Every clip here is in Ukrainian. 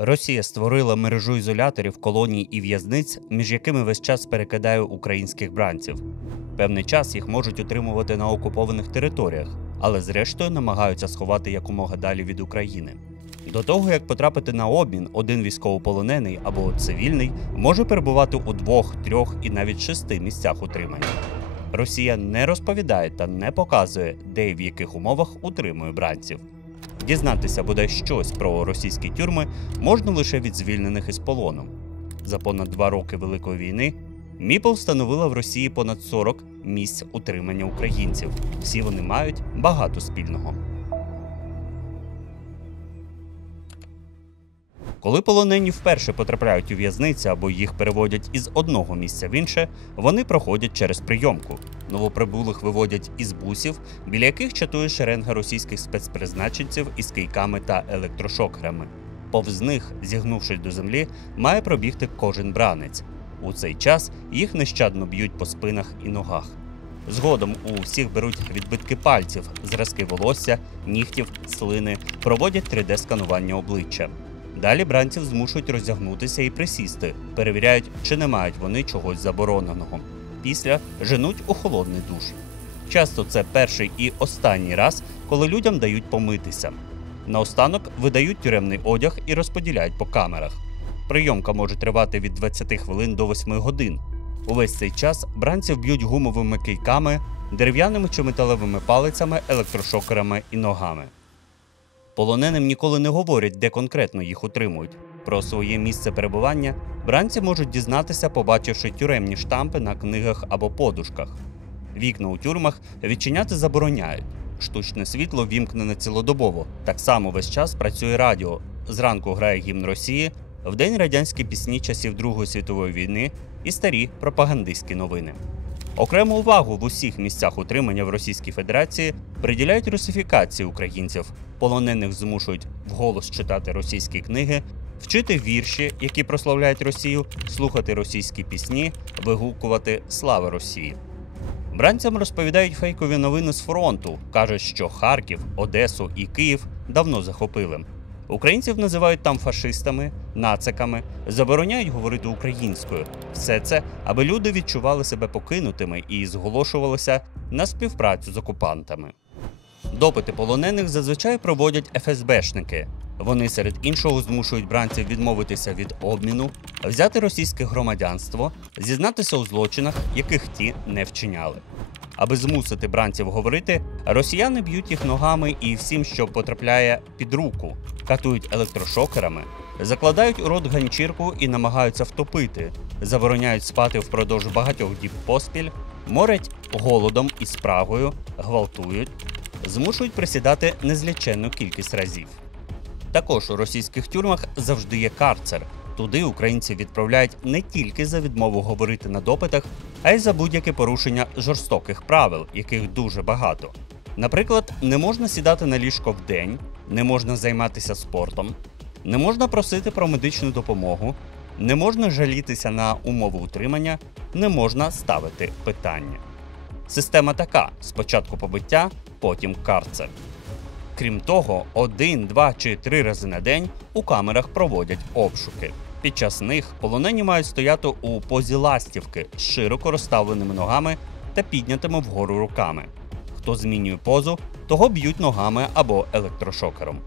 Росія створила мережу ізоляторів, колоній і в'язниць, між якими весь час перекидає українських бранців. Певний час їх можуть утримувати на окупованих територіях, але зрештою намагаються сховати якомога далі від України. До того, як потрапити на обмін, один військовополонений або цивільний може перебувати у 2, 3 і навіть 6 місцях утримання. Росія не розповідає та не показує, де і в яких умовах утримує бранців. Дізнатися бодай щось про російські тюрми можна лише від звільнених із полону. За понад 2 роки Великої війни Міпл встановила в Росії понад 40 місць утримання українців. Всі вони мають багато спільного. Коли полонені вперше потрапляють у в'язниці або їх переводять із одного місця в інше, вони проходять через прийомку. Новоприбулих виводять із бусів, біля яких чатує шеренга російських спецпризначенців із кийками та електрошокерами. Повз них, зігнувшись до землі, має пробігти кожен бранець. У цей час їх нещадно б'ють по спинах і ногах. Згодом у всіх беруть відбитки пальців, зразки волосся, нігтів, слини, проводять 3D-сканування обличчя. Далі бранців змушують роздягнутися і присісти, перевіряють, чи не мають вони чогось забороненого. Після женуть у холодний душ. Часто це перший і останній раз, коли людям дають помитися. Наостанок видають тюремний одяг і розподіляють по камерах. Прийомка може тривати від 20 хвилин до 8 годин. Увесь цей час бранців б'ють гумовими кийками, дерев'яними чи металевими палицями, електрошокерами і ногами. Полоненим ніколи не говорять, де конкретно їх утримують. Про своє місце перебування бранці можуть дізнатися, побачивши тюремні штампи на книгах або подушках. Вікна у тюрмах відчиняти забороняють. Штучне світло вімкнене цілодобово. Так само весь час працює радіо. Зранку грає гімн Росії, вдень радянські пісні часів Другої світової війни і старі пропагандистські новини. Окрему увагу в усіх місцях утримання в Російській Федерації приділяють русифікації українців. Полонених змушують вголос читати російські книги, вчити вірші, які прославляють Росію, слухати російські пісні, вигукувати «Слава Росії». Бранцям розповідають фейкові новини з фронту, кажуть, що Харків, Одесу і Київ давно захопили. Українців називають там фашистами, нациками, забороняють говорити українською. Все це, аби люди відчували себе покинутими і зголошувалися на співпрацю з окупантами. Допити полонених зазвичай проводять ФСБшники. Вони серед іншого змушують бранців відмовитися від обміну, взяти російське громадянство, зізнатися у злочинах, яких ті не вчиняли. Аби змусити бранців говорити, росіяни б'ють їх ногами і всім, що потрапляє під руку, катують електрошокерами, закладають у рот ганчірку і намагаються втопити, забороняють спати впродовж багатьох діб поспіль, морять голодом і спрагою, гвалтують, змушують присідати незліченну кількість разів. Також у російських тюрмах завжди є карцер. Туди українців відправляють не тільки за відмову говорити на допитах, а й за будь-яке порушення жорстоких правил, яких дуже багато. Наприклад, не можна сідати на ліжко вдень, не можна займатися спортом, не можна просити про медичну допомогу, не можна жалітися на умови утримання, не можна ставити питання. Система така: спочатку побиття, потім карцер. Крім того, 1, 2 чи 3 рази на день у камерах проводять обшуки. Під час них полонені мають стояти у позі ластівки з широко розставленими ногами та піднятими вгору руками. Хто змінює позу, того б'ють ногами або електрошокером.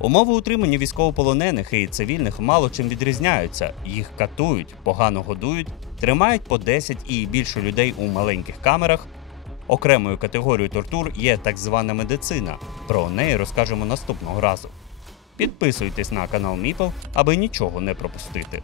Умови утримання військовополонених і цивільних мало чим відрізняються. Їх катують, погано годують, тримають по 10 і більше людей у маленьких камерах. Окремою категорією тортур є так звана медицина. Про неї розкажемо наступного разу. Підписуйтесь на канал Міпл, аби нічого не пропустити.